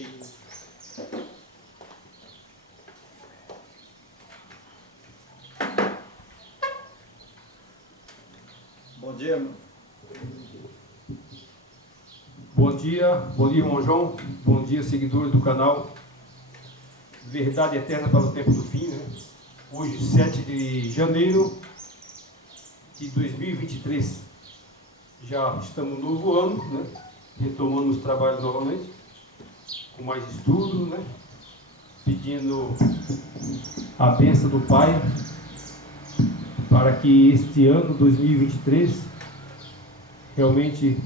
Bom dia, irmão. Bom dia, irmão João. Bom dia, seguidores do canal Verdade Eterna para o Tempo do Fim, né? Hoje, 7 de janeiro de 2023. Já estamos no novo ano, né? Retomando os trabalhos novamente, com mais estudo, né? Pedindo a bênção do Pai para que este ano, 2023, realmente,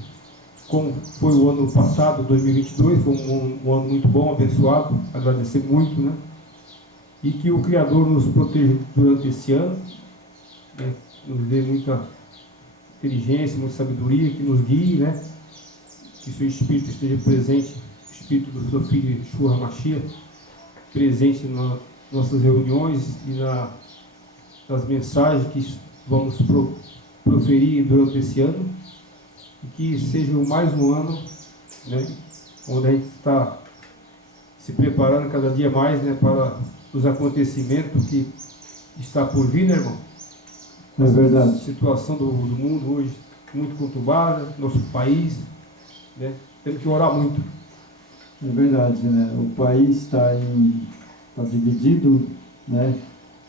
como foi o ano passado, 2022, foi um ano muito bom, abençoado, agradecer muito, né? E que o Criador nos proteja durante esse ano, né? Nos dê muita inteligência, muita sabedoria, que nos guie, né? Que seu Espírito esteja presente, o Espírito do seu Filho, Yeshua HaMashiach, presente nas nossas reuniões e nas mensagens que vamos proferir durante esse ano. E que seja mais um ano, né, onde a gente está se preparando cada dia mais, né, para os acontecimentos que está por vir, né, irmão? É verdade. A situação do mundo hoje muito conturbada, nosso país, né? Temos que orar muito. É verdade, né? O país está dividido, né?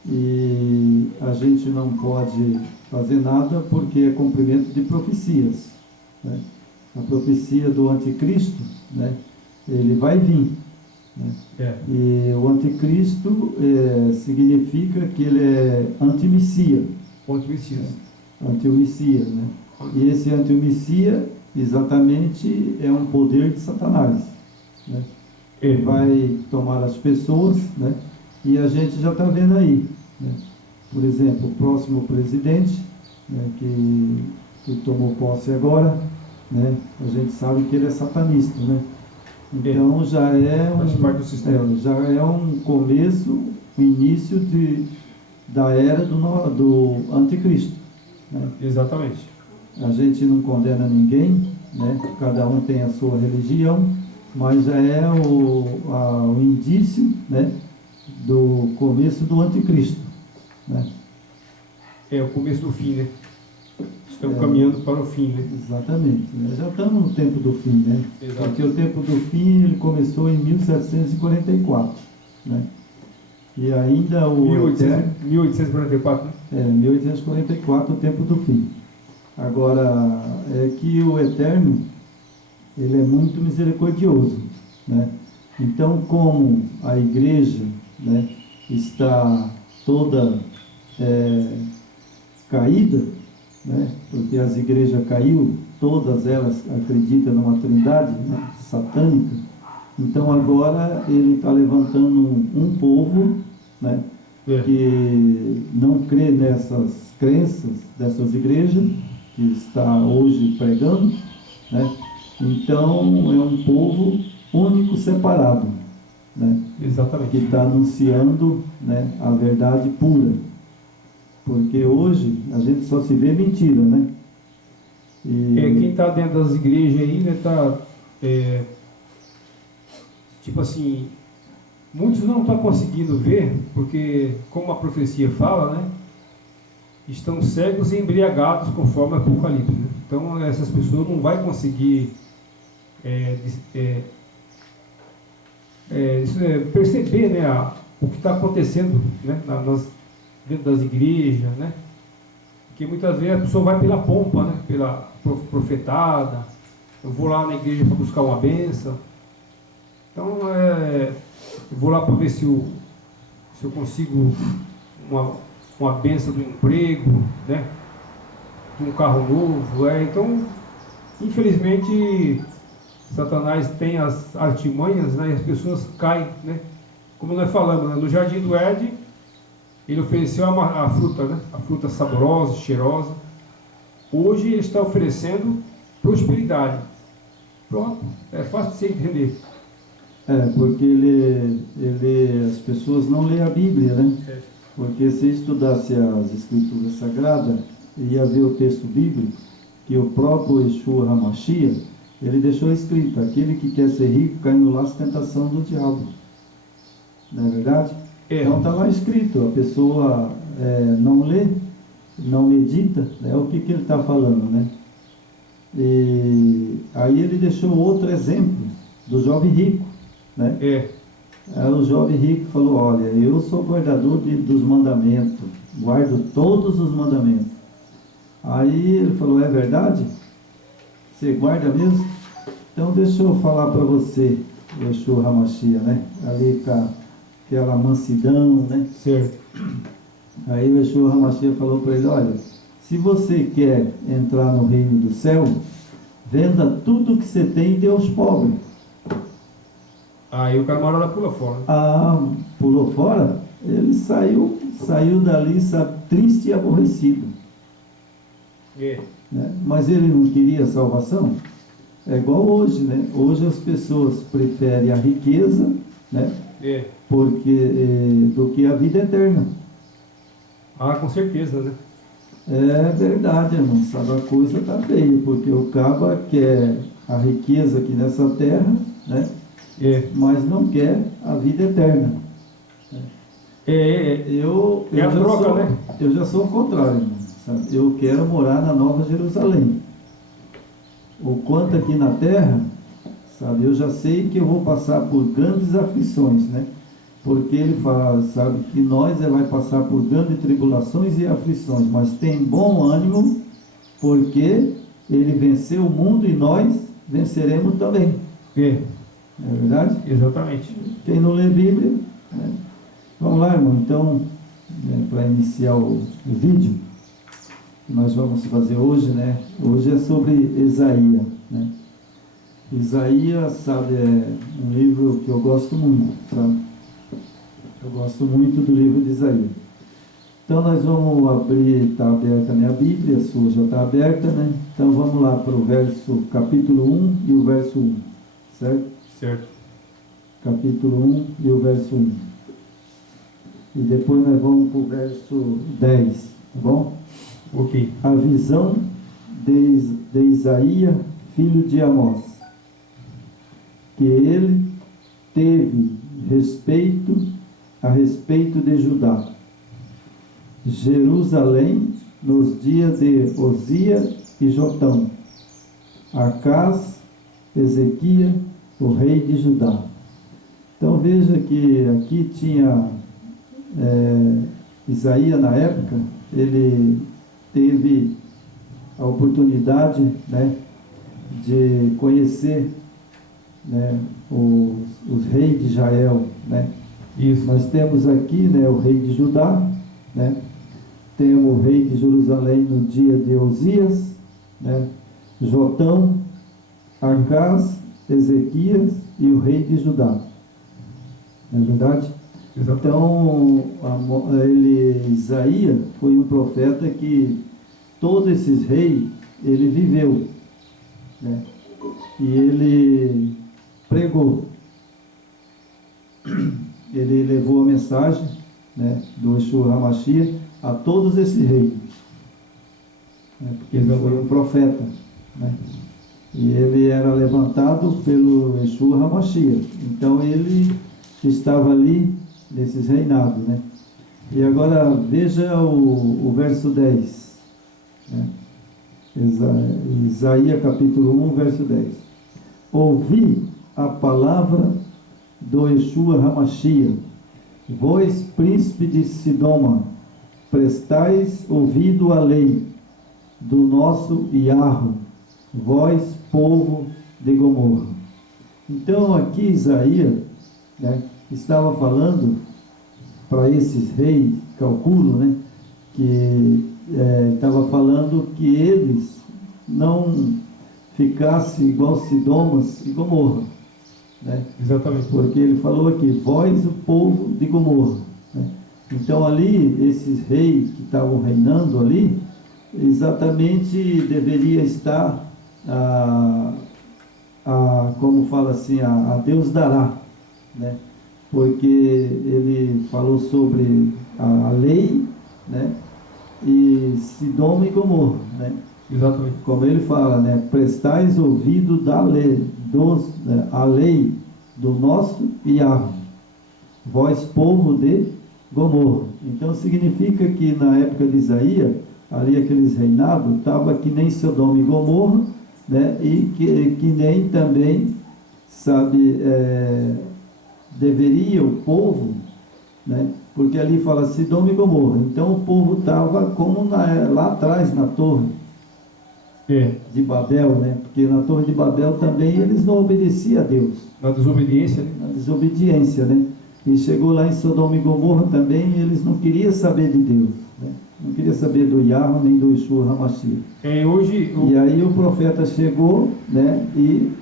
E a gente não pode fazer nada porque é cumprimento de profecias, né? A profecia do anticristo, né? Ele vai vir, né? E o anticristo significa que ele é antimessia. Antimessia, né? E esse antimessia exatamente é um poder de Satanás, né? Ele vai tomar as pessoas, né? E a gente já está vendo aí, né? Por exemplo, o próximo presidente, né, que tomou posse agora, né? A gente sabe que ele é satanista, né? Então já é um começo, um início da era do anticristo, né? Exatamente. A gente não condena ninguém, né? Cada um tem a sua religião, mas já é o indício, né, do começo do anticristo, né? É o começo do fim, né? Estamos caminhando para o fim, né? Exatamente, né? Já estamos no tempo do fim, né? Exato. Porque o tempo do fim ele começou em 1744, né? E ainda o 1844, né? 1844, o tempo do fim. Agora, é que o Eterno, ele é muito misericordioso, né? Então, como a igreja, né, está toda caída, né, porque as igrejas caiu, todas elas acreditam numa trindade, né, satânica. Então agora ele está levantando um povo, né, que não crê nessas crenças dessas igrejas que está hoje pregando, né? Então é um povo único, separado, né? Exatamente. Que está anunciando, né, a verdade pura. Porque hoje a gente só se vê mentira, né? Quem está dentro das igrejas aí, né, tipo assim, muitos não estão conseguindo ver, porque, como a profecia fala, né, estão cegos e embriagados, conforme o Apocalipse, né? Então, essas pessoas não vão conseguir perceber, né, o que está acontecendo, né, dentro das igrejas, né? Porque muitas vezes a pessoa vai pela pompa, né, pela profetada. Eu vou lá na igreja para buscar uma bênção. Então, eu vou lá para ver se eu consigo uma bênção do emprego, né, de um carro novo. Então, infelizmente, Satanás tem as artimanhas, né, e as pessoas caem, né? Como nós falamos, né, no Jardim do Éden, ele ofereceu a fruta, né, a fruta saborosa, cheirosa. Hoje ele está oferecendo prosperidade. Pronto, é fácil de você entender. Porque as pessoas não lêem a Bíblia, né? Porque se estudasse as Escrituras Sagradas, ia ver o texto bíblico, que o próprio Yeshua HaMashiach, ele deixou escrito: aquele que quer ser rico cai no laço tentação do diabo. Não é verdade? Então está lá escrito, a pessoa não lê, não medita, o que ele está falando, né? E aí ele deixou outro exemplo do jovem rico, né? Aí o jovem rico falou: olha, eu sou guardador dos mandamentos, guardo todos os mandamentos. Aí ele falou: é verdade? Você guarda mesmo? Então deixa eu falar para você, o Yeshua HaMashiach, né? Ali com aquela mansidão, né? Certo. Aí o Yeshua HaMashiach falou para ele: olha, se você quer entrar no reino do céu, venda tudo que você tem e dê aos pobres. Aí o camarada pula fora. Pulou fora? Ele saiu dali, sabe, triste e aborrecido. Né? Mas ele não queria salvação? É igual hoje, né? Hoje as pessoas preferem a riqueza, né? Do que a vida eterna. Com certeza, né? É verdade, irmão. Sabe, a coisa tá feia, porque o caba quer a riqueza aqui nessa terra, né? Mas não quer a vida eterna. Eu já sou o contrário, irmão, sabe? Eu quero morar na Nova Jerusalém. O quanto aqui na terra, sabe, eu já sei que eu vou passar por grandes aflições, né? Porque ele fala, sabe, que nós vai passar por grandes tribulações e aflições, mas tem bom ânimo, porque ele venceu o mundo e nós venceremos também. Não é verdade? Exatamente. Quem não lê Bíblia, né? Vamos lá, irmão, então, para iniciar o vídeo, nós vamos fazer hoje, né? Hoje é sobre Isaías, né? Isaías, sabe, é um livro que eu gosto muito, sabe? Eu gosto muito do livro de Isaías. Então nós vamos abrir, está aberta a minha Bíblia, a sua já está aberta, né? Então vamos lá para o capítulo 1 e o verso 1, certo? Certo. Capítulo 1 e o verso 1. E depois nós vamos para o verso 10, tá bom? Ok. A visão de Isaías, filho de Amós, que ele teve a respeito de Judá, Jerusalém, nos dias de Osias e Jotão, Acás, Ezequias, o rei de Judá. Então veja que aqui tinha Isaías, na época, ele teve a oportunidade, né, de conhecer, né, os reis de Israel, né? Isso. Nós temos aqui, né, o rei de Judá, né? Temos o rei de Jerusalém no dia de Osias, né? Jotão, Acás, Ezequias e o rei de Judá. Não é verdade? Exatamente. Então, Isaías foi um profeta que todos esses reis, ele viveu, né? E ele pregou. Ele levou a mensagem, né, do Yeshua HaMashiach a todos esses reis, né? Porque ele foi um profeta, né? E ele era levantado pelo Yeshua HaMashiach. Então ele estava ali nesses reinados, né? E agora veja o verso 10, né? Isaías capítulo 1, verso 10. Ouvi a palavra do Yeshua HaMashiach, vós príncipe de Sidoma, prestais ouvido à lei do nosso Iarro, vós povo de Gomorra. Então aqui Isaías, né, estava falando para esses reis, calculo, né, que estava falando que eles não ficassem igual Sidomas e Gomorra, né? Exatamente. Porque ele falou aqui, vós o povo de Gomorra, né? Então ali, esses reis que estavam reinando ali, exatamente deveria estar como fala assim, a Deus dará, né? Porque ele falou sobre a lei, né? E Sidoma e Gomorra, né? Exatamente. Como ele fala, né? Prestais ouvido da lei, a lei do nosso Yahvé, vós povo de Gomorra. Então significa que na época de Isaías, ali aqueles reinados, estava que nem Sodoma e Gomorra, né? E que nem também, sabe, deveria o povo, né? Porque ali fala Sodoma e Gomorra. Então o povo estava como lá atrás na torre de Babel, né? Porque na torre de Babel também eles não obedeciam a Deus. Na desobediência, né? Na desobediência, né? E chegou lá em Sodoma e Gomorra também, eles não queriam saber de Deus, né? Não queriam saber do Yahvé nem do Yeshua HaMashiach. E aí o profeta chegou, né? E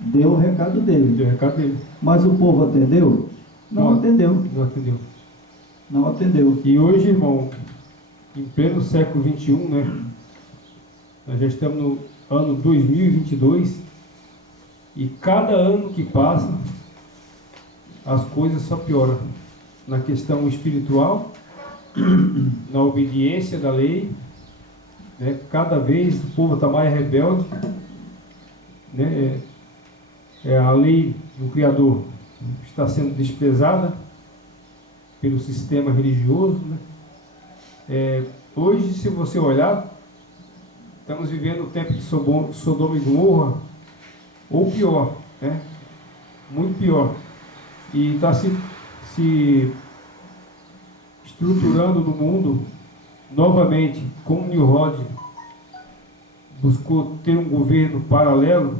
deu o recado dele. Deu o recado dele. Mas o povo atendeu? Não atendeu. Não atendeu. Não atendeu. E hoje, irmão, em pleno século XXI, né? Nós já estamos no ano 2022 e cada ano que passa as coisas só pioram na questão espiritual, na obediência da lei, né? Cada vez o povo está mais rebelde, né? A lei do Criador está sendo desprezada pelo sistema religioso, né? Hoje, se você olhar, estamos vivendo o tempo de Sodoma e Gomorra, ou pior, né? Muito pior. E está se estruturando no mundo novamente, como Nimrod buscou ter um governo paralelo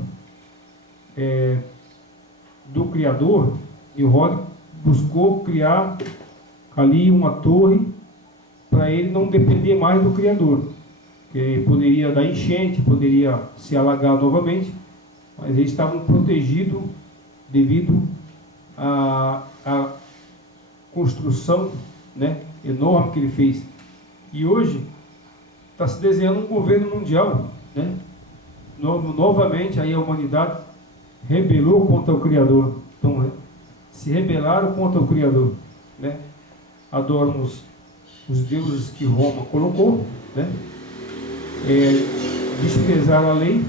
do Criador. Nimrod buscou criar ali uma torre para ele não depender mais do Criador, que poderia dar enchente, poderia se alagar novamente, mas eles estavam protegidos devido à construção, né, enorme que ele fez. E hoje está se desenhando um governo mundial, né? Novamente aí a humanidade rebelou contra o Criador. Então, se rebelaram contra o Criador, né? Adoram os deuses que Roma colocou, né? Desprezaram a lei,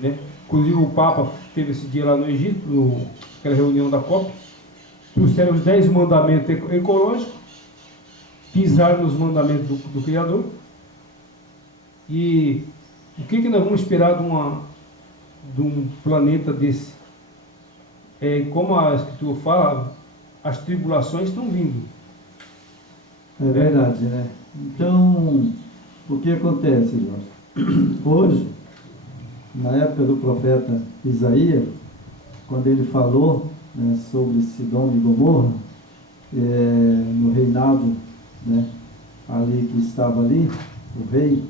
né? Inclusive o Papa teve esse dia lá no Egito, aquela reunião da COP, trouxeram os 10 mandamentos ecológicos, pisaram nos mandamentos do Criador. E o que nós vamos esperar de um planeta desse? Como a Escritura fala, as tribulações estão vindo. É verdade, né? Então, o que acontece, Jorge? Hoje, na época do profeta Isaías, quando ele falou, né, sobre Sodoma e Gomorra, no reinado, né, ali que estava ali, o rei,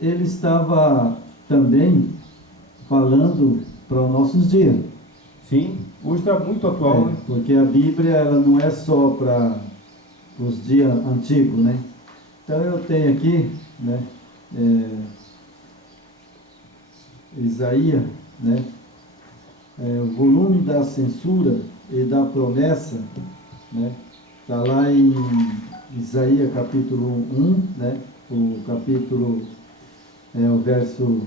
ele estava também falando para os nossos dias. Sim, hoje está muito atual, né? Porque a Bíblia, ela não é só para os dias antigos, né? Então eu tenho aqui, né, Isaías, né, o volume da censura e da promessa, né, está lá em Isaías capítulo 1, né, o capítulo, o verso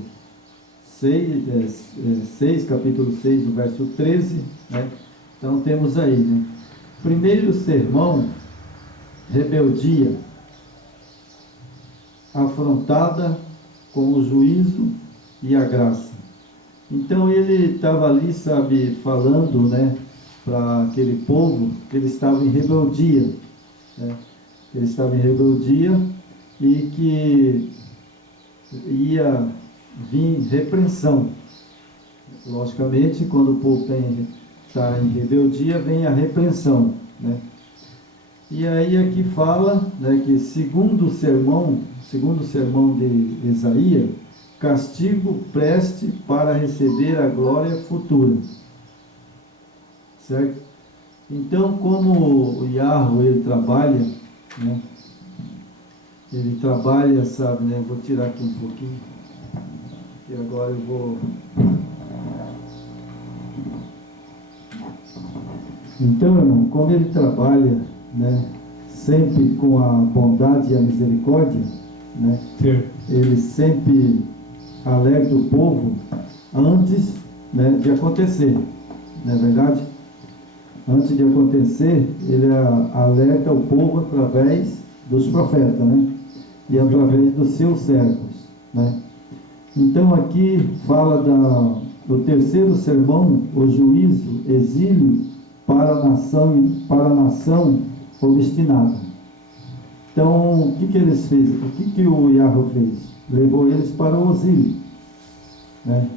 6, capítulo 6, o verso 13, né? Então temos aí, né? Primeiro sermão, rebeldia, afrontada com o juízo e a graça. Então ele estava ali, sabe, falando, né, para aquele povo que ele estava em rebeldia, né? Ele estava em rebeldia e que ia vir repreensão. Logicamente, quando o povo está em rebeldia, vem a repreensão, né? E aí aqui fala, né, que segundo o sermão de Isaías, castigo preste para receber a glória futura. Certo? Então, como o Yahvé, ele trabalha, né? Ele trabalha, sabe, né? Vou tirar aqui um pouquinho, que agora eu vou... Então, irmão, como ele trabalha, né, sempre com a bondade e a misericórdia, né? Certo. Ele sempre alerta o povo antes, né, de acontecer, não é verdade? Antes de acontecer, ele alerta o povo através dos profetas, né? E através dos seus servos, né? Então aqui fala do terceiro sermão, o juízo, exílio para a nação obstinada. Então, o que eles fez? O que o Yahweh fez? Levou eles para o exílio, né?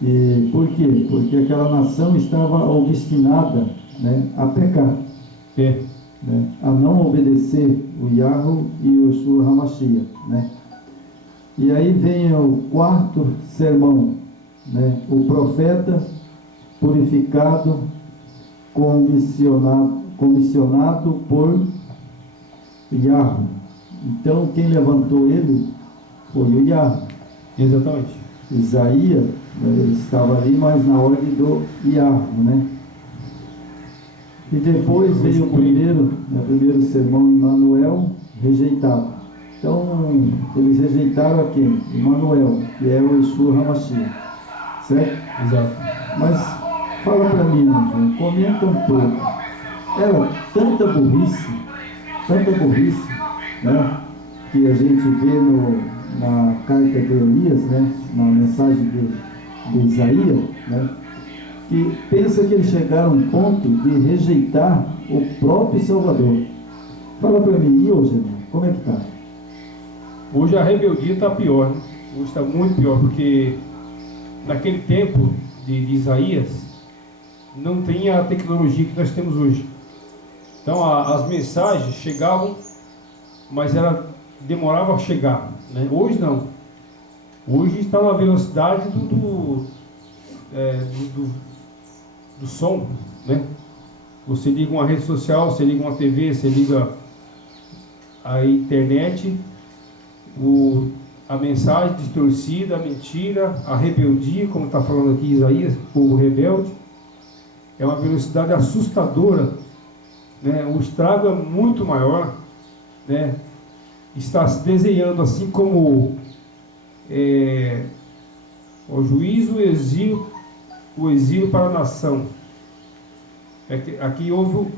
E por quê? Porque aquela nação estava obstinada, né, a pecar, né, a não obedecer o Yahweh e o Yeshua HaMashiach, né? E aí vem o quarto sermão, né? O profeta purificado, comissionado por Yahweh. Então, quem levantou ele foi o Yahweh. Exatamente. Isaías, ele estava ali, mas na ordem do Yahweh, né? E depois veio o primeiro sermão, Emmanuel, rejeitado. Então, eles rejeitaram a quem? Emmanuel, que é o Yeshua HaMashiach, certo? Exato. Mas fala para mim, João, comenta um pouco. Era tanta burrice, né, que a gente vê na carta de Elias, né, na mensagem de Isaías, né, que pensa que eles chegaram a um ponto de rejeitar o próprio Salvador. Fala para mim, e hoje, irmão, como é que está? Hoje a rebeldia está pior, né? Hoje está muito pior, porque naquele tempo de Isaías não tinha a tecnologia que nós temos hoje. Então as mensagens chegavam, mas demorava a chegar, né? Hoje não. Hoje está na velocidade do som, né? Você liga uma rede social, você liga uma TV, você liga a internet, a mensagem distorcida, a mentira, a rebeldia, como está falando aqui Isaías, o povo rebelde, é uma velocidade assustadora, né? O estrago é muito maior, né? Está se desenhando, assim como o juízo, o exílio para a nação. Aqui houve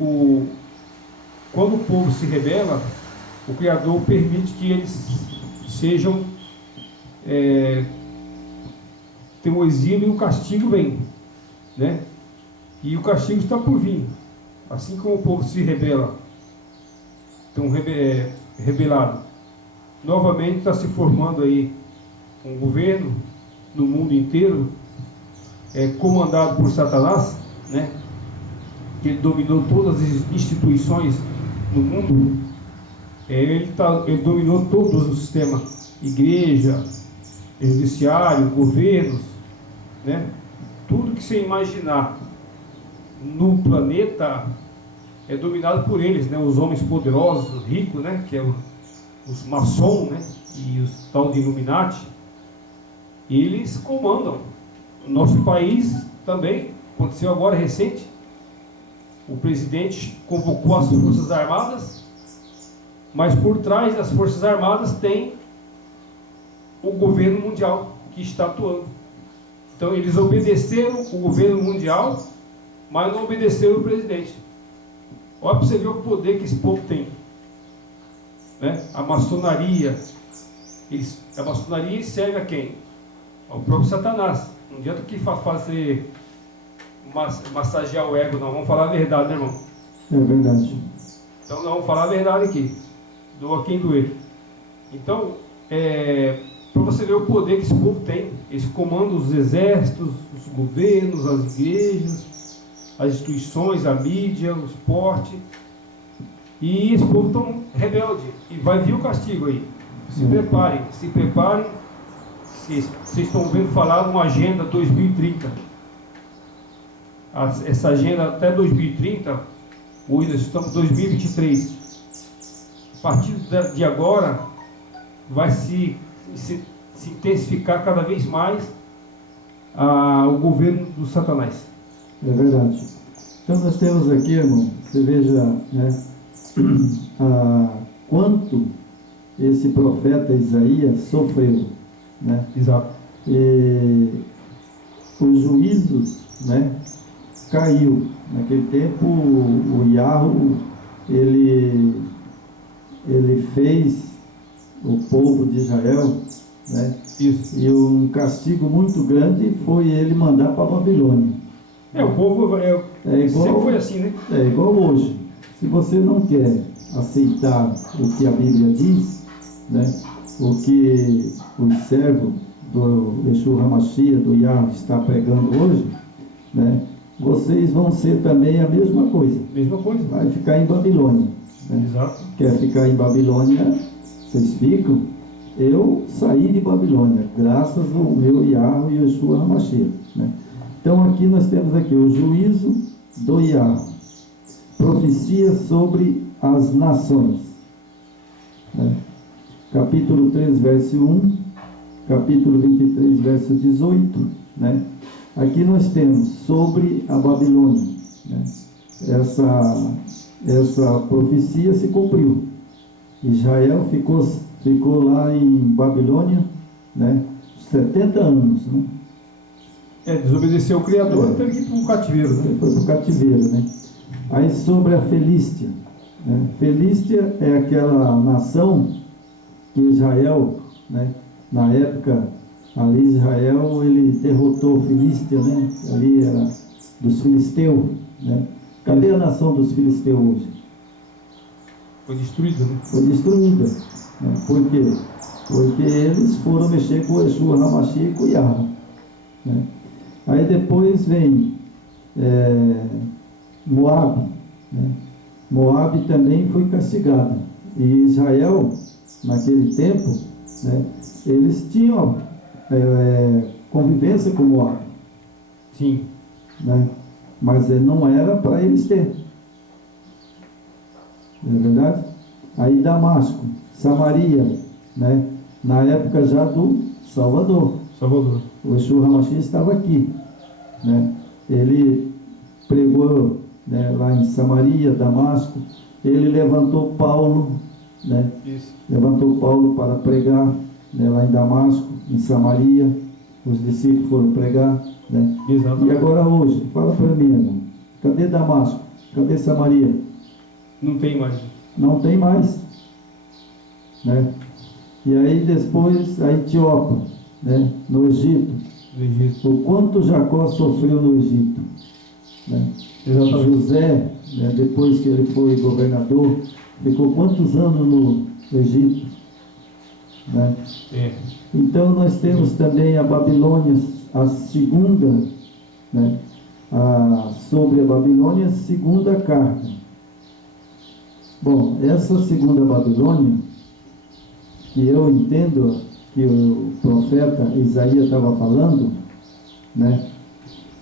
quando o povo se rebela, o Criador permite que eles sejam tem o exílio e o castigo vem, né? E o castigo está por vir. Assim como o povo se rebela, então rebelado, novamente está se formando aí um governo no mundo inteiro, comandado por Satanás, né? Que ele dominou todas as instituições no mundo. Ele dominou todos os sistemas, igreja, judiciário, governos, né? Tudo que você imaginar no planeta é dominado por eles, né? Os homens poderosos, ricos, né? Que é os maçons, né? E os tal de Illuminati, eles comandam. O nosso país também, aconteceu agora recente, o presidente convocou as Forças Armadas, mas por trás das Forças Armadas tem o governo mundial que está atuando. Então eles obedeceram o governo mundial, mas não obedeceram o presidente. Olha para você ver o poder que esse povo tem, né? A maçonaria, a maçonaria serve a quem? Ao próprio Satanás. Não adianta que fazer massagear o ego, não. Vamos falar a verdade, né, irmão? É verdade. Então vamos falar a verdade aqui. Doa quem doer. Então, para você ver o poder que esse povo tem, eles comandam os exércitos, os governos, as igrejas, as instituições, a mídia, o esporte. E esse povo tão rebelde. E vai vir o castigo aí. Se preparem. Vocês estão vendo falar de uma agenda 2030. Essa agenda até 2030, hoje nós estamos em 2023. A partir de agora, vai se intensificar cada vez mais o governo do Satanás. É verdade. Então nós temos aqui, irmão, você veja, né, quanto esse profeta Isaías sofreu, né? Exato. E os juízos, né, caiu. Naquele tempo o Yahweh, ele fez o povo de Israel, né? Isso. E um castigo muito grande foi ele mandar para a Babilônia. O povo igual, sempre foi assim, né? É igual hoje. Se você não quer aceitar o que a Bíblia diz, né, o que os servos do Yeshua HaMashiach, do Yahweh, está pregando hoje, né, vocês vão ser também a mesma coisa. Mesma coisa. Vai ficar em Babilônia. Né? Exato. Quer ficar em Babilônia? Vocês ficam. Eu saí de Babilônia, graças ao meu Yahweh e Yeshua HaMashiach. Né? Então aqui nós temos aqui o juízo do Yahweh. Profecia sobre as nações. Né? Capítulo 3, verso 1. Capítulo 23, verso 18. Né? Aqui nós temos sobre a Babilônia. Né? Essa profecia se cumpriu. Israel ficou lá em Babilônia, né, 70 anos. Né? Desobedeceu o Criador, teve que ir para o cativeiro. Né? Foi para o cativeiro. Né? Aí sobre a Filístia. Né? Filístia é aquela nação que Israel, né, na época, ali Israel, ele derrotou Filístia, né? Ali era dos filisteus. Né? Cadê a nação dos filisteus hoje? Foi destruída, né? Foi destruída. Né? Por quê? Porque eles foram mexer com o Yeshua HaMashiach e com o Yahweh. Né? Aí depois vem Moabe. Né? Moabe também foi castigada. E Israel, naquele tempo, né, eles tinham convivência com Moabe. Sim. Né? Mas não era para eles ter. Não é verdade? Aí Damasco, Samaria, né? Na época já do Salvador. O Yeshua HaMashiach estava aqui. Né? Ele pregou, né, lá em Samaria, Damasco. Ele levantou Paulo, né? Isso. Levantou Paulo para pregar, né, lá em Damasco, em Samaria. Os discípulos foram pregar. Né? E agora hoje, fala para mim, irmão, cadê Damasco? Cadê Samaria? Não tem mais. Não tem mais. Né? E aí depois a Etiópia, né? No Egito. O quanto Jacó sofreu no Egito. Né? José, né, depois que ele foi governador, ficou quantos anos no Egito? Né? Então nós temos também a Babilônia, a segunda, né, sobre a Babilônia, segunda carta. Bom, essa segunda Babilônia, que eu entendo que o profeta Isaías estava falando, né,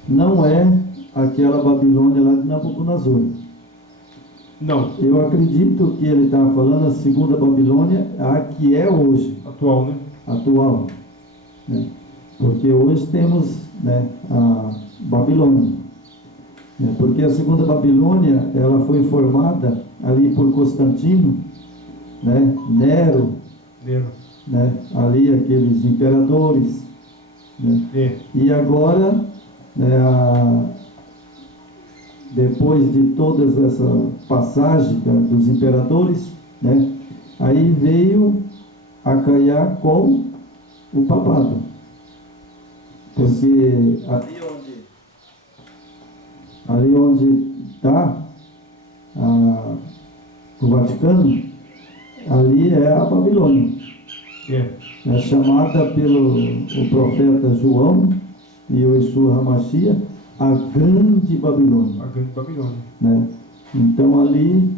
não é aquela Babilônia lá de Nabucodonosor. Não. Eu acredito que ele estava falando a segunda Babilônia, a que é hoje. Atual, né? Atual. Né? Porque hoje temos, né, a Babilônia. Né? Porque a segunda Babilônia, ela foi formada ali por Constantino, né? Nero. Né? Ali aqueles imperadores. Né? E agora, né, depois de todas essa passagem dos imperadores, né, aí veio a calhar com o papado. Porque ali onde está o Vaticano, ali é a Babilônia. É chamada pelo o profeta João e o Yeshua HaMashiach a Grande Babilônia. A Grande Babilônia. Né? Então ali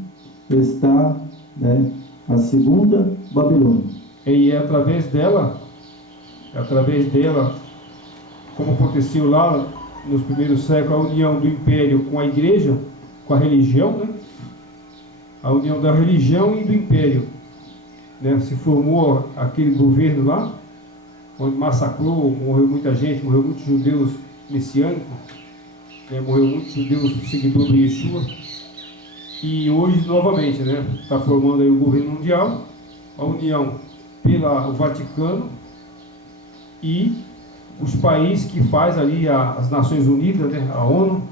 está, né, a segunda Babilônia. E é através dela, como aconteceu lá nos primeiros séculos, a união do império com a igreja, com a religião, né? A união da religião e do império. Né? Se formou aquele governo lá, onde massacrou, morreu muita gente, morreu muitos judeus messiânicos, né? Morreu muitos judeus seguidores do Yeshua. E hoje, novamente, né, está formando aí o governo mundial, a união pelo Vaticano e os países que faz ali as Nações Unidas, né, a ONU,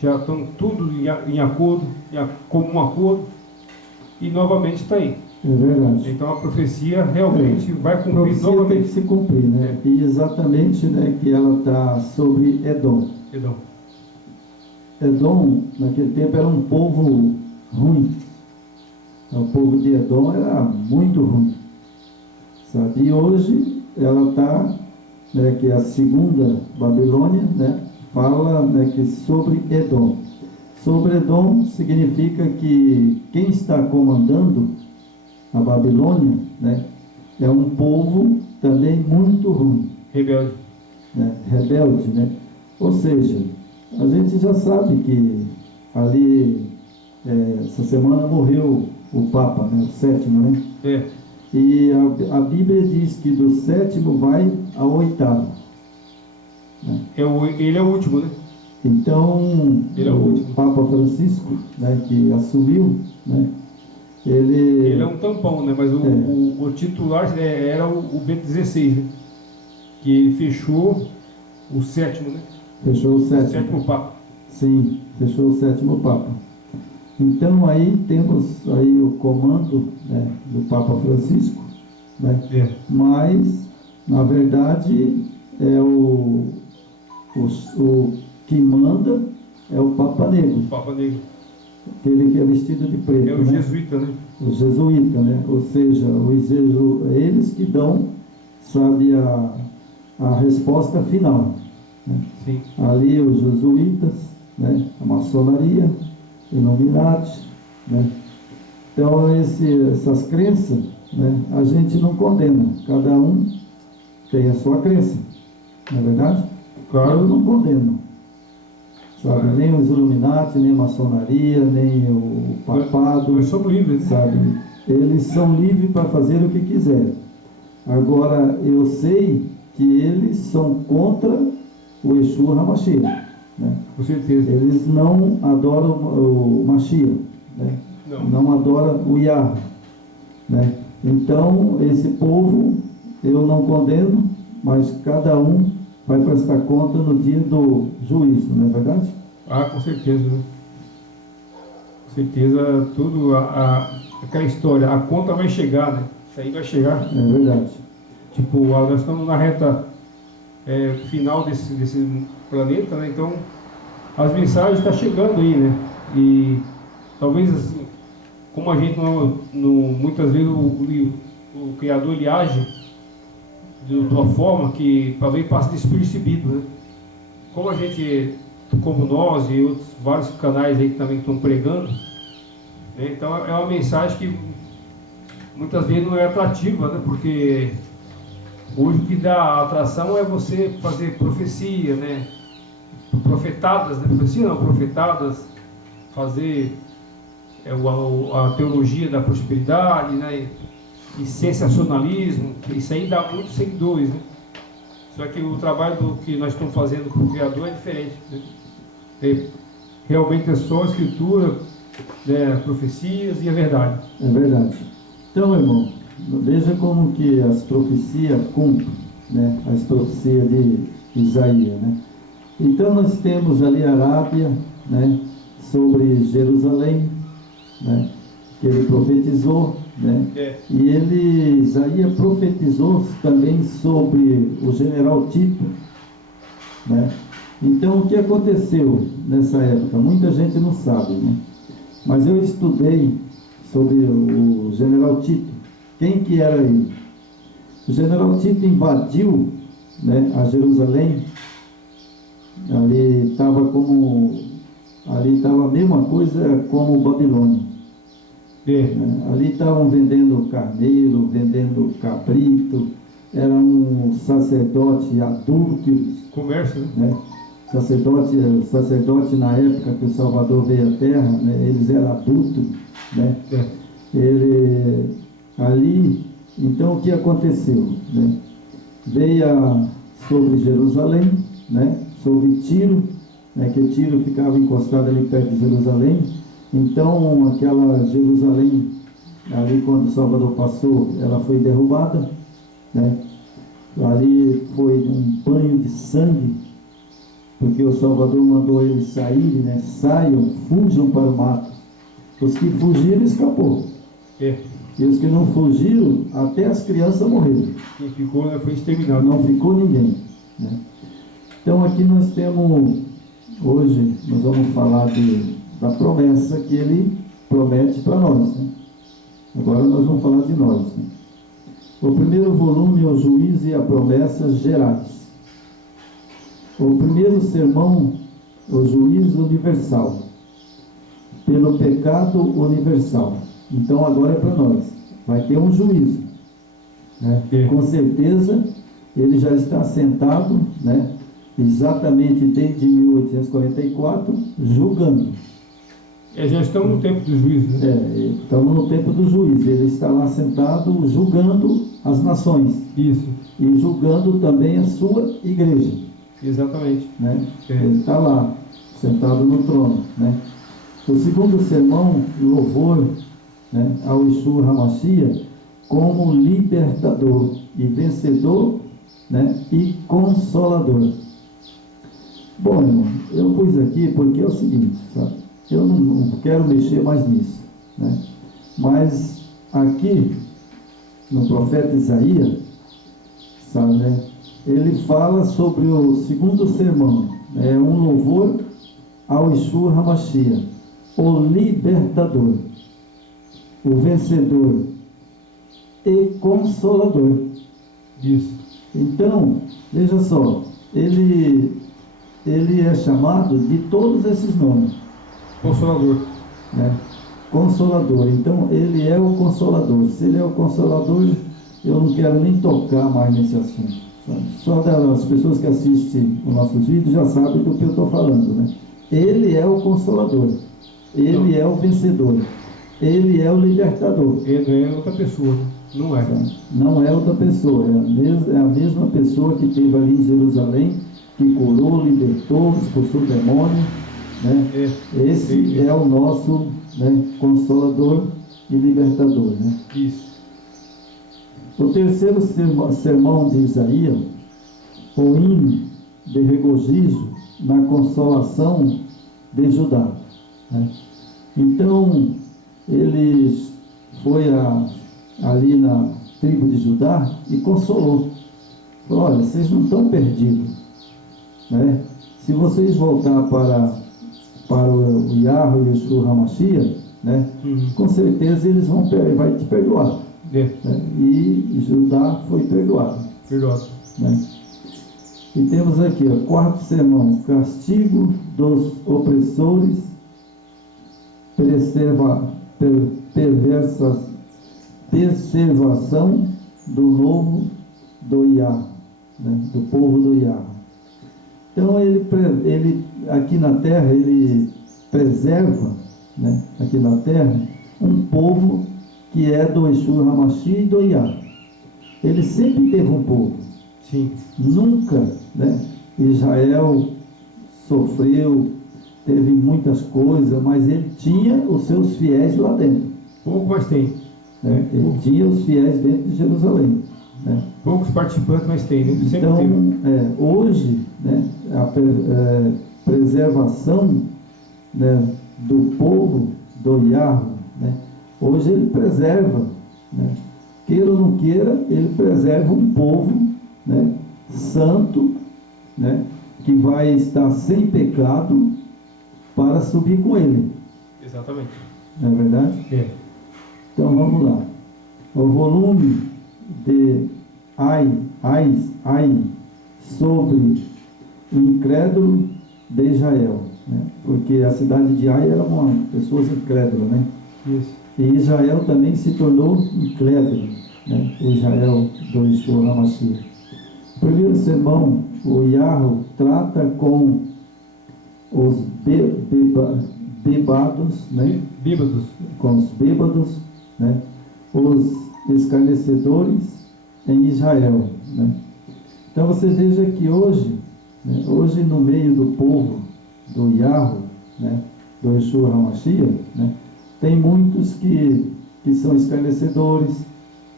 já estão tudo em acordo, em comum acordo, e novamente está aí. É verdade. Então a profecia realmente vai cumprir profecia novamente. tem que se cumprir, né? E exatamente, né, que ela está sobre Edom. Edom, naquele tempo, era um povo ruim. O povo de Edom era muito ruim, sabe? E hoje ela está, né, que é a segunda Babilônia, né, fala, né, que sobre Edom. Sobre Edom significa que quem está comandando a Babilônia, né, é um povo também muito ruim. Rebelde. Né? Rebelde, né? Ou seja, a gente já sabe que ali, essa semana morreu o Papa, né? O sétimo, né? É. E a Bíblia diz que do sétimo vai ao oitavo. Né? Ele é o último, né? Então, ele é o último. Papa Francisco, né, que assumiu, né? Ele é um tampão, né? Mas o titular era o Bento XVI, né? Que ele fechou o sétimo, né? Fechou o sétimo. O sétimo Papa. Sim, fechou o sétimo Papa. Então aí temos aí o comando, né, do Papa Francisco, né? Mas na verdade o que manda é o Papa Negro. O Papa Negro. Aquele que é vestido de preto. É o, né? jesuíta, né? O jesuíta, né? Ou seja, eles que dão, sabe, a resposta final. Né? Sim. Ali os jesuítas, né? A maçonaria, Illuminati, né? Então essas crenças, né, a gente não condena, cada um tem a sua crença, não é verdade? Claro. Eu não condeno, sabe? Claro. Nem os Illuminati, nem a maçonaria, nem o papado. Nós somos livres, né? Sabe? Eles são livres para fazer o que quiser. Agora, eu sei que eles são contra o Yeshua HaMashiach, né? Com certeza. Eles não adoram o Mashiach, né? Não adoram o Yah, né? Então, esse povo, eu não condeno, mas cada um vai prestar conta no dia do juízo, não é verdade? Ah, com certeza, né? Com certeza, tudo, aquela história, a conta vai chegar, né? Isso aí vai chegar. É verdade. Tipo, nós estamos na reta final desse planeta, né? Então, as mensagens estão chegando aí, né? E talvez, assim, como a gente muitas vezes o Criador ele age de uma forma que talvez passe despercebido, né? Como a gente, como nós e outros vários canais aí que também estão pregando, né? Então é uma mensagem que muitas vezes não é atrativa, né? Porque hoje o que dá atração é você fazer profecia, né? Profetadas, né? Profecia não, profetadas, fazer a teologia da prosperidade, né? E sensacionalismo, isso aí dá muitos seguidores, né? Só que o trabalho que nós estamos fazendo com o Criador é diferente, né? Realmente é só a Escritura, né? Profecias e a verdade. É verdade. Então, irmão, veja como que as profecias cumprem, né? As profecias de Isaías, né? Então nós temos ali a Arábia, né? Sobre Jerusalém, né? Que ele profetizou, né? E Isaías profetizou também sobre o general Tito, né? Então o que aconteceu nessa época? Muita gente não sabe, né? Mas eu estudei sobre o general Tito. Quem que era ele? O general Tito invadiu, né, a Jerusalém. Ali estava a mesma coisa como Babilônia. Ali estavam vendendo carneiro, vendendo cabrito, era um sacerdote adúlteros. Comércio, né? Sacerdote na época que o Salvador veio à Terra, né? Eles eram adultos, né? Ali, então o que aconteceu? Né? Veio sobre Jerusalém, né? Sobre Tiro, né? Que Tiro ficava encostado ali perto de Jerusalém. Então aquela Jerusalém ali quando Salvador passou, ela foi derrubada, né? Ali foi um banho de sangue, porque o Salvador mandou eles saírem, né? Saiam, fujam para o mato. Os que fugiram, escapou. E os que não fugiram, até as crianças morreram. Quem ficou, né, foi exterminado. Não ficou ninguém, né? Então aqui nós temos, hoje nós vamos falar da promessa que ele promete para nós, né? Agora nós vamos falar de nós, né? O primeiro volume é o juízo e a promessas gerais. O primeiro sermão, o juízo universal, pelo pecado universal. Então agora é para nós, vai ter um juízo, né? Com certeza ele já está sentado, né? Exatamente desde 1844, julgando. Já estamos no tempo do juízo, né? Estamos no tempo do juízo. Ele está lá sentado julgando as nações. Isso. E julgando também a sua igreja. Exatamente. Né? Ele está lá, sentado no trono, né? O segundo sermão, louvor, né, ao Yeshua HaMashiach como libertador e vencedor, né, e consolador. Bom, irmão, eu pus aqui porque é o seguinte, sabe? Eu não quero mexer mais nisso, né? Mas aqui no profeta Isaías, sabe, né, ele fala sobre o segundo sermão, né, um louvor ao Yeshua HaMashiach, o libertador, o vencedor e consolador. Isso. Então, veja só, ele é chamado de todos esses nomes. Consolador. Né? Consolador. Então, ele é o consolador. Se ele é o consolador, eu não quero nem tocar mais nesse assunto. Sabe? Só das pessoas que assistem os nossos vídeos já sabem do que eu estou falando, né? Ele é o consolador. Ele é o vencedor. Ele é o libertador. Ele não é outra pessoa. Não é. Não é outra pessoa. É a mesma pessoa que esteve ali em Jerusalém, que curou, libertou, expulsou o demônio, né? Esse é o nosso, né, consolador e libertador, né? Isso. O terceiro sermão de Isaías, o hino de regozijo na consolação de Judá, né? Então, ele foi ali na tribo de Judá e consolou. Falou: olha, vocês não estão perdidos, né? Se vocês voltar para o Yahweh e o Yeshua HaMashiach, né? Com certeza eles vai te perdoar. Né? E Judá foi perdoado. Né? E temos aqui, ó, quarto sermão: castigo dos opressores, preservação do novo do Iá, né? Do povo do Iá. Então ele aqui na terra, ele preserva, né, aqui na terra, um povo que é do Yeshua HaMashiach e do Iá. Ele sempre teve um povo. Sim. Nunca, né, Israel sofreu, teve muitas coisas, mas ele tinha os seus fiéis lá dentro. Pouco, mas tem. Né? Ele tinha os fiéis dentro de Jerusalém. Né? Poucos participantes, mas tem, né? Sempre então, teve. Hoje, né, a preservação, né, do povo do Yahweh, né, hoje ele preserva, né, queira ou não queira, ele preserva um povo, né, santo, né, que vai estar sem pecado para subir com ele. Exatamente. Não é verdade? É. Então vamos lá. O volume de Ai sobre o incrédulo de Israel, né? Porque a cidade de Ai era uma pessoa incrédula, né? Isso. E Israel também se tornou incrédulo, né? O Israel do Yeshua HaMashiach. O primeiro sermão, o Yahweh trata com os bebados, né? Bêbados. Com os bêbados, né? Os escarnecedores em Israel, né? Então você veja que hoje, né, hoje no meio do povo do Yahweh, né, do Yeshua HaMashiach, né, tem muitos que que são escarnecedores,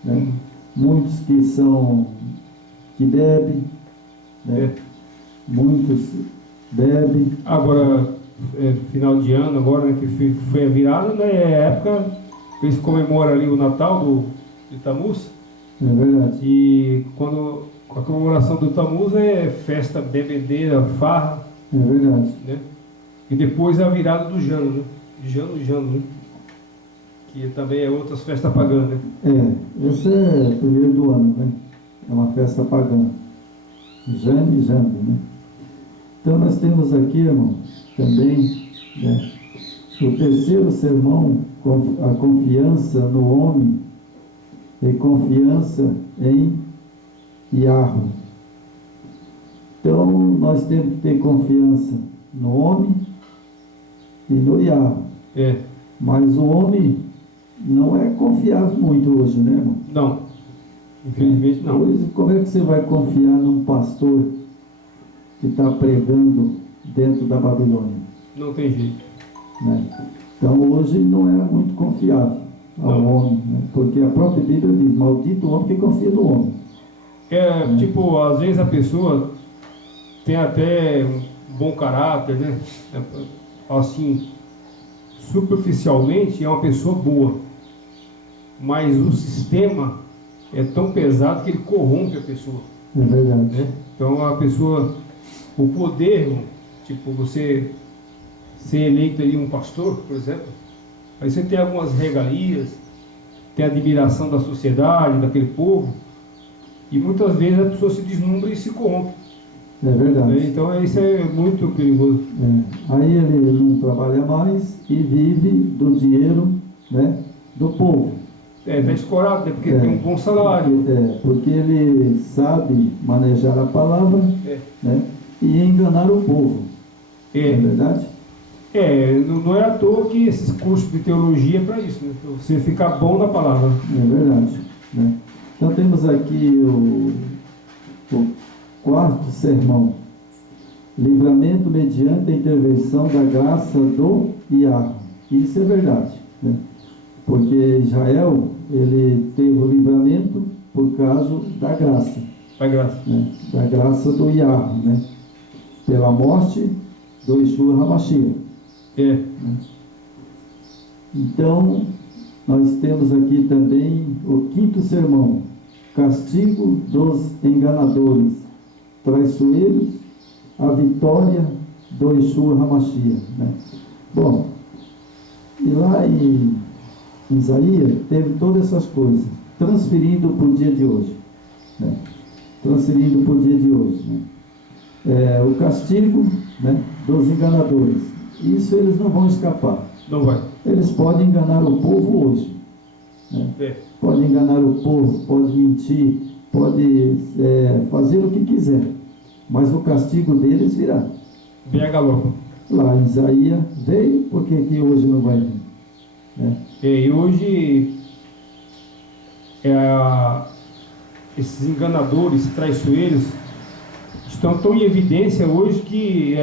né? Muitos que bebem, né? Muitos bebem. Agora, final de ano, agora, né, que foi a virada, né, é a época que eles comemoram ali o Natal de Tammuz. É verdade. E quando a comemoração do Tammuz é festa, bebedeira, farra. É verdade. Né? E depois a virada do Jano, né? De Jano, né? Que também é outras festas pagãs, né? Esse é o primeiro do ano, né? É uma festa pagã. Jane e Jane, né? Então nós temos aqui, irmão, também, né, o terceiro sermão, a confiança no homem e confiança em Yahweh. Então nós temos que ter confiança no homem e no Yahweh. Mas o homem não é confiável muito hoje, né, irmão? Não. Infelizmente não. Hoje, como é que você vai confiar num pastor que está pregando dentro da Babilônia? Não tem jeito. Né? Então hoje não é muito confiável ao homem, né? Porque a própria Bíblia diz: maldito o homem que confia no homem. Tipo, às vezes a pessoa tem até um bom caráter, né? Assim, superficialmente é uma pessoa boa, mas o sistema é tão pesado que ele corrompe a pessoa. É verdade. Né? Então a pessoa, o poder, irmão, tipo, você ser eleito ali um pastor, por exemplo, aí você tem algumas regalias, tem a admiração da sociedade, daquele povo, e muitas vezes a pessoa se deslumbra e se corrompe. É verdade. Então isso é muito perigoso. Aí ele não trabalha mais e vive do dinheiro, né, do povo. Está escorado, né, porque tem um bom salário. Porque ele sabe manejar a palavra, né, e enganar o povo. Não é verdade? Não é à toa que esses cursos de teologia é para isso, né? Para você ficar bom na palavra. É verdade. Né? Então temos aqui o quarto sermão: livramento mediante a intervenção da graça do Yahweh. Isso é verdade, né? Porque Israel, ele teve o livramento por causa da graça. Né? Da graça do Yahweh, né? Pela morte do Yeshua HaMashiach. Né? Então, nós temos aqui também o quinto sermão: castigo dos enganadores, traiçoeiros, a vitória do Yeshua HaMashiach. Né? Bom, e lá em Isaías teve todas essas coisas, transferindo para o dia de hoje. Né? Transferindo para o dia de hoje. Né? O castigo, né, dos enganadores. Isso eles não vão escapar. Não vai. Eles podem enganar o povo hoje. Né? Podem enganar o povo, pode mentir, pode fazer o que quiser. Mas o castigo deles virá. Vem a galope. Lá em Isaías veio, porque aqui hoje não vai vir. Né? E hoje esses enganadores, traiçoeiros, estão tão em evidência hoje que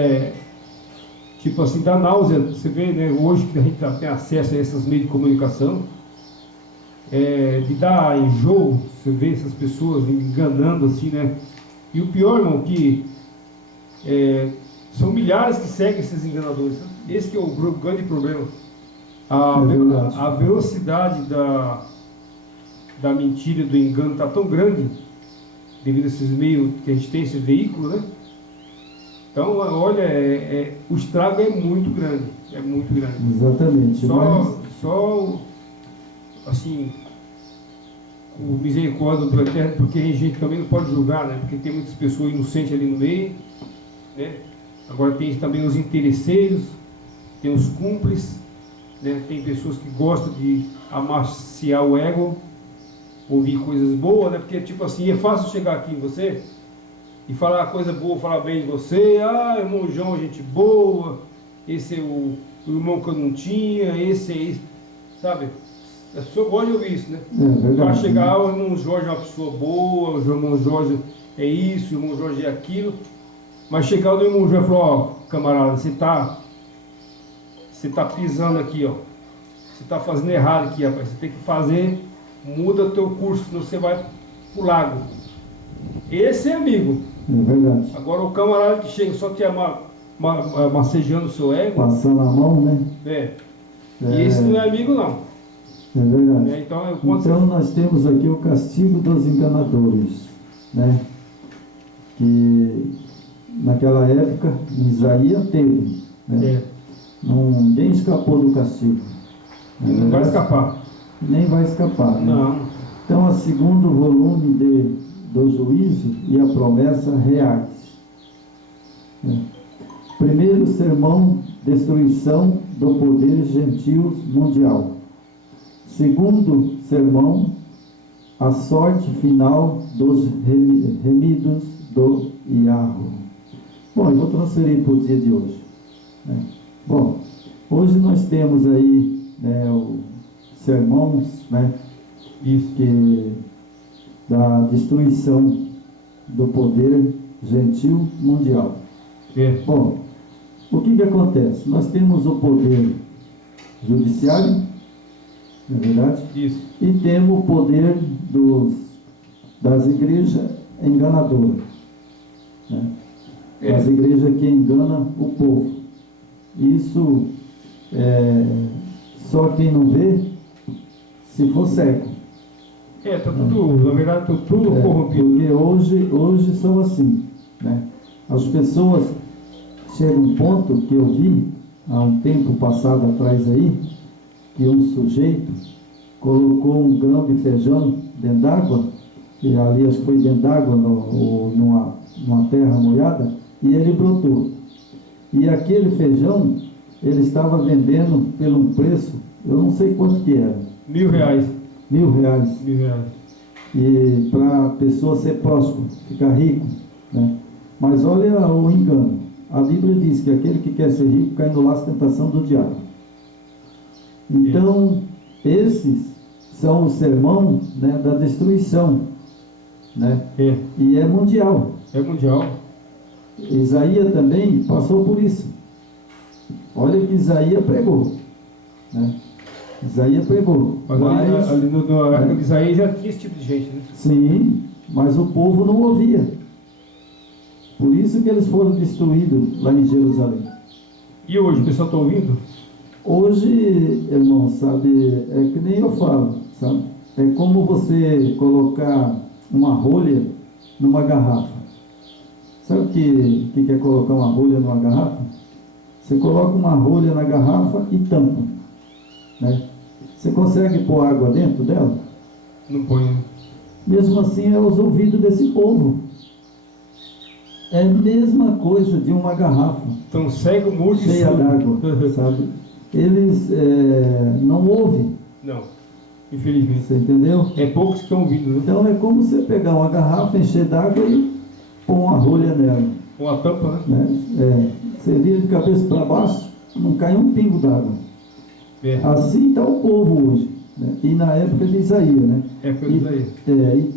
tipo assim, dá náusea. Você vê, né, hoje que a gente tem acesso a esses meios de comunicação, de dar enjoo. Você vê essas pessoas enganando assim, né? E o pior, irmão, que são milhares que seguem esses enganadores. Esse que é o grande problema. A velocidade da mentira, do engano está tão grande devido a esses meios que a gente tem, esse veículo, né? Então, olha, o estrago é muito grande. É muito grande. Exatamente. Só assim, o misericórdia do Eterno, porque a gente também não pode julgar, né? Porque tem muitas pessoas inocentes ali no meio, né? Agora tem também os interesseiros, tem os cúmplices, né? Tem pessoas que gostam de amaciar o ego, ouvir coisas boas, né? Porque tipo assim, é fácil chegar aqui em você e falar coisa boa, falar bem de você. Irmão João, gente boa, esse é o irmão que eu não tinha, esse é isso, sabe? A pessoa gosta de ouvir isso, né? Para chegar, o irmão Jorge é uma pessoa boa, o irmão Jorge é isso, o irmão Jorge é aquilo. Mas chegar o irmão Jorge e falar: ó, camarada, você tá pisando aqui, ó. você está fazendo errado aqui, rapaz. Você tem que fazer, muda o teu curso, senão você vai pro lago. Esse é amigo. É verdade. Agora o camarada que chega só te massageando o seu ego, Passando a mão, né? e esse não é amigo não. É verdade. Então nós temos aqui o castigo dos enganadores, né? Que naquela época Isaías teve, né? Ninguém escapou do castigo. Não vai escapar. Nem vai escapar, né? Não. Então, a segundo volume do juízo e a promessa reais. Primeiro sermão, destruição do poder gentil mundial. Segundo sermão, a sorte final dos remidos do Iarro. Bom, eu vou transferir para o dia de hoje. Bom, hoje nós temos aí os sermões, da destruição do poder gentil mundial. Bom, o que acontece? Nós temos o poder judiciário, não é verdade? Isso. E temos o poder das igrejas enganadoras, né? As igrejas que enganam o povo. Isso só quem não vê, se for cego. Tá tudo, na verdade, tudo corrompido. Porque hoje são assim, né? As pessoas chegam a um ponto que eu vi há um tempo passado atrás aí, que um sujeito colocou um grão de feijão dentro d'água, e ali acho que foi dentro d'água, numa terra molhada, e ele brotou. E aquele feijão, ele estava vendendo por um preço, eu não sei quanto que era. R$1.000. R$1.000. E para a pessoa ser próspero, ficar rico, né? Mas olha o engano. A Bíblia diz que aquele que quer ser rico cai no laço de tentação do diabo. Então, esses são o sermão, né, da destruição, né? E é mundial. É mundial. Isaías também passou por isso. Olha que Isaías pregou, né? Isaías pregou. Mas ali na época de Isaías já tinha esse tipo de gente, né? Sim, mas o povo não ouvia. Por isso que eles foram destruídos lá em Jerusalém. E hoje, o pessoal está ouvindo? Hoje, irmão, sabe, é que nem eu falo, sabe? É como você colocar uma rolha numa garrafa. Sabe o que é colocar uma rolha numa garrafa? Você coloca uma rolha na garrafa e tampa, né? Você consegue pôr água dentro dela? Não põe, né? Mesmo assim é os ouvidos desse povo. É a mesma coisa de uma garrafa. Então cego, mudo e cheia d'água, sabe? Eles não ouvem. Não, infelizmente. Você entendeu? É poucos que estão ouvindo, né? Então é como você pegar uma garrafa, encher d'água e pôr uma rolha nela. Uma tampa, né? Você vira de cabeça para baixo, não cai um pingo d'água. Assim está o povo hoje, né? E na época de Isaías, né? Época de Isaías. E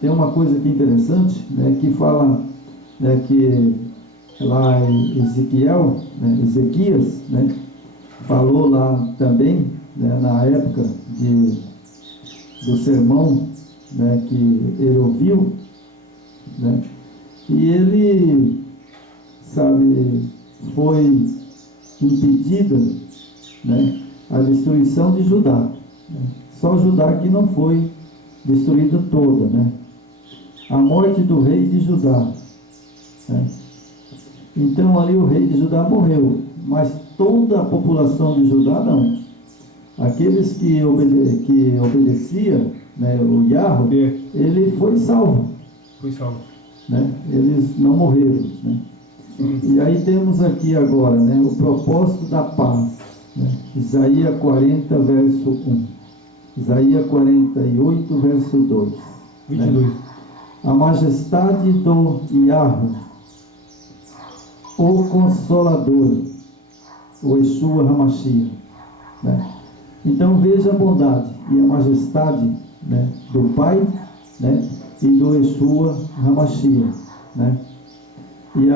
tem uma coisa aqui interessante, né, que fala, né, que lá em Ezequiel, né, Ezequias, né, falou lá também, né, na época do sermão, né, que ele ouviu, né, e ele, sabe, foi impedida, né, a destruição de Judá. Né? Só Judá que não foi destruída toda, né? A morte do rei de Judá, né? Então ali o rei de Judá morreu, mas toda a população de Judá não. Aqueles que obedeciam, né, o Iarro, ele foi salvo. Foi salvo. Né? Eles não morreram, né? E aí temos aqui agora, né, o propósito da paz, né? Isaías 40, verso 1. Isaías 48, verso 2. 22. Né? A majestade do Iarro, o Consolador, o Yeshua Hamashia, né? Então veja a bondade e a majestade, né, do Pai, né, e do Yeshua Hamashia, né? E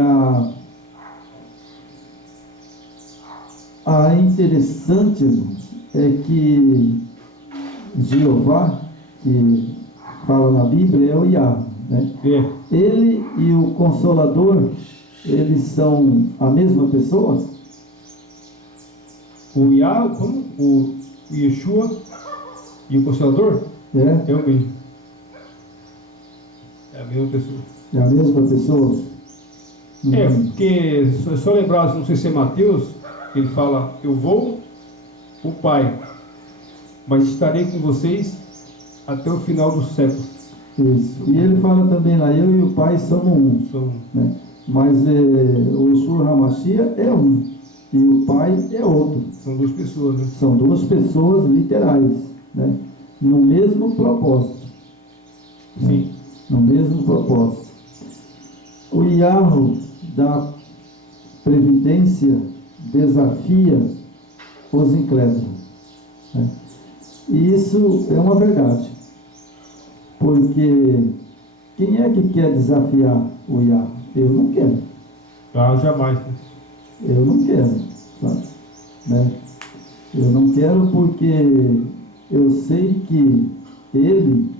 é interessante é que Jeová, que fala na Bíblia, é o Yahvé, né? Ele e o Consolador, eles são a mesma pessoa? O Yahvé, como? O Yeshua e o Consolador? É o mesmo. É a mesma pessoa. É a mesma pessoa? Porque, só lembrar, não sei se é Mateus, ele fala, eu vou o Pai, mas estarei com vocês até o final dos séculos. Isso. E ele fala também lá, eu e o Pai somos um. Né? Mas o Yeshua HaMashiach é um, e o Pai é outro. São duas pessoas, né? São duas pessoas literais, né? No mesmo propósito. Sim. Né? No mesmo propósito. O Yahvé da previdência desafia os incrédulos. Né? E isso é uma verdade. Porque quem é que quer desafiar o Yahvé? Eu não quero. Jamais. Eu não quero. Sabe? Né? Eu não quero porque eu sei que ele,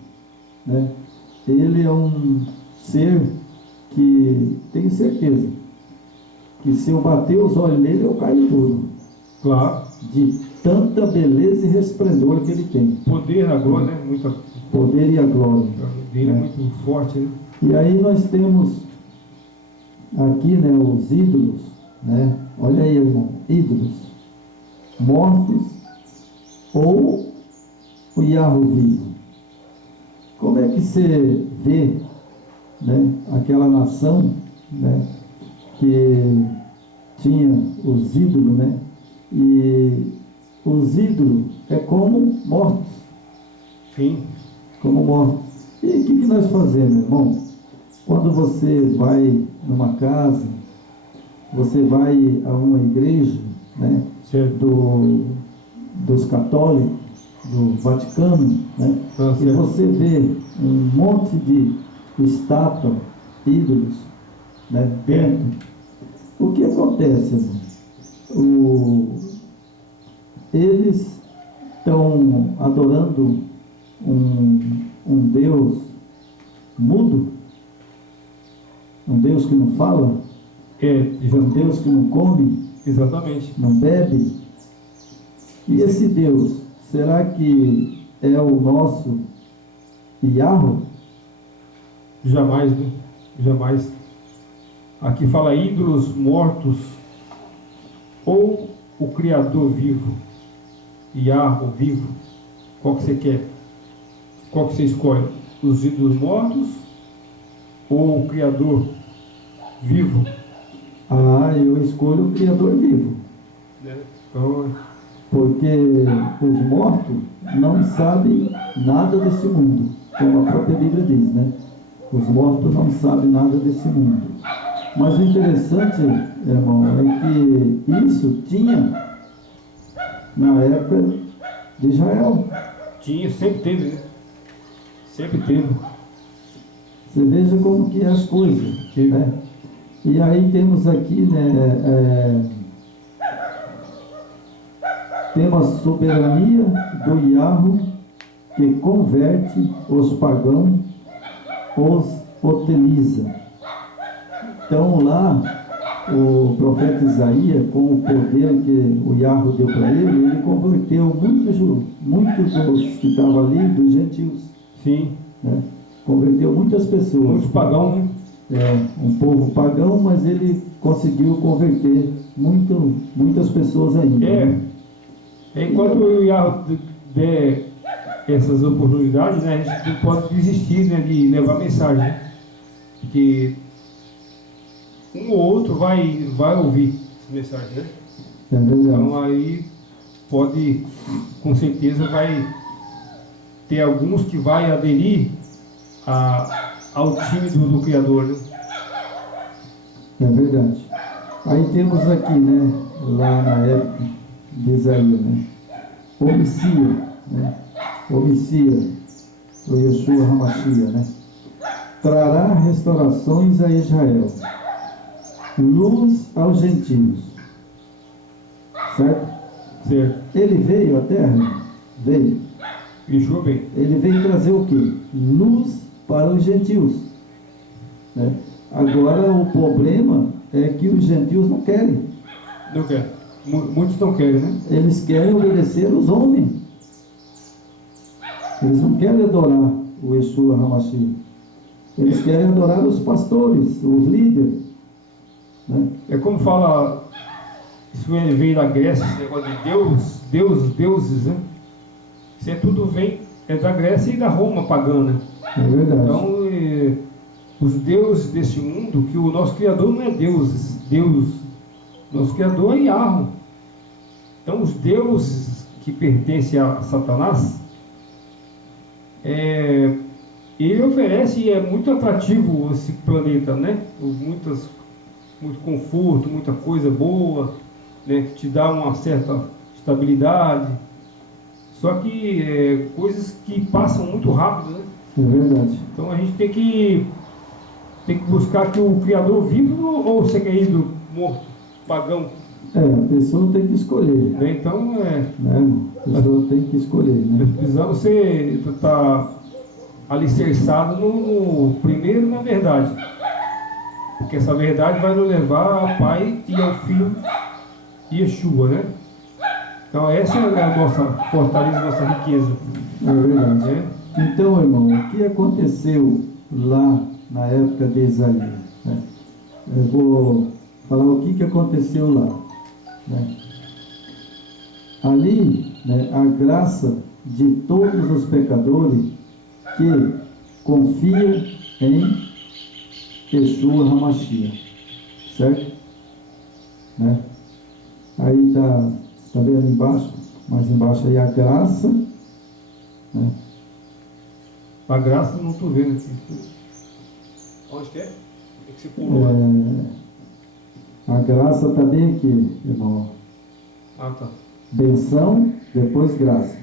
né, ele é um ser que tenho certeza que se eu bater os olhos nele, eu caio tudo. Claro. De tanta beleza e resplendor que ele tem. Poder, a glória, né? Muita... Poder e a glória. O dele é muito forte, né? E aí nós temos aqui, né, os ídolos, né? Olha aí, irmão, ídolos mortos ou o Yahvé vivo. Como é que você vê, né, aquela nação, né, que tinha os ídolos, né? E os ídolos é como mortos. Sim. Como mortos. E o que nós fazemos, irmão? Quando você vai numa casa, você vai a uma igreja, né? Dos católicos, do Vaticano, né? E você vê um monte de estátuas, ídolos, né? Dentro. O que acontece, irmão? Eles estão adorando um Deus mudo, um Deus que não fala, um Deus que não come, exatamente, não bebe. E esse Deus, será que é o nosso Yahvé? Jamais, né? Jamais. Aqui fala ídolos mortos ou o Criador vivo, Yahvé vivo. Qual que você quer? Qual que você escolhe? Os ídolos mortos ou o Criador vivo? Eu escolho o Criador vivo. Então, porque os mortos não sabem nada desse mundo, como a própria Bíblia diz, né? Os mortos não sabem nada desse mundo. Mas o interessante, irmão, é que isso tinha na época de Israel. Tinha, sempre teve, né? Sempre teve. Você veja como que é as coisas, né? E aí temos aqui, né, temos a soberania do Yahvé que converte os pagãos, os utiliza. Então lá, o profeta Isaías, com o poder que o Yahvé deu para ele converteu muitos dos que estavam ali, dos gentios. Sim. Né? Converteu muitas pessoas. Muitos pagãos, né? Um povo pagão, mas ele conseguiu converter muitas pessoas ainda. Né? Enquanto o Yahvé der essas oportunidades, né, a gente não pode desistir, né, de levar mensagem, né? Porque um ou outro vai ouvir essa mensagem, né? Então aí pode, com certeza vai ter alguns que vai aderir ao time do Criador, né? É verdade. Aí temos aqui, né, lá na época de Isaías, né, o Messias, né, o Yeshua HaMashiach, né, trará restaurações a Israel, luz aos gentios, certo? Certo. Ele veio à Terra? Veio. Yeshua bem. Ele veio trazer o quê? Luz para os gentios. Né? Agora o problema é que os gentios não querem. Não quer. Muitos não querem, né? Eles querem obedecer os homens. Eles não querem adorar o Yeshua HaMashiach. Eles querem adorar os pastores, os líderes. Né? É como fala, isso veio da Grécia, esse negócio de deuses, né? Isso tudo vem da Grécia e da Roma pagana. É verdade. Então, os deuses deste mundo, que o nosso Criador não é Deus, nosso Criador é Yahweh. Então, os deuses que pertencem a Satanás, ele oferece e é muito atrativo esse planeta, né? Muito conforto, muita coisa boa, né? Que te dá uma certa estabilidade. Só que coisas que passam muito rápido, né? É verdade. Então a gente tem que buscar que o Criador vivo ou ser caído, morto, pagão. A pessoa tem que escolher. Né? Então Né, irmão? A pessoa tem que escolher. Né? nós precisamos estar alicerçado no primeiro na verdade. Porque essa verdade vai nos levar ao Pai e ao Filho Yeshua, né? Então essa é a nossa fortaleza, a nossa riqueza. É verdade. Né? Então, irmão, o que aconteceu lá na época de Isaías? Né? Eu vou falar o que aconteceu lá. Né? Ali, né, a graça de todos os pecadores que confiam em Yeshua HaMashiach, certo? Né? Aí tá vendo embaixo, mais embaixo aí a graça, né? A graça não estou vendo aqui. Onde que é? É que você pulou. A graça está bem aqui, irmão. Ah, tá. Benção, depois graça.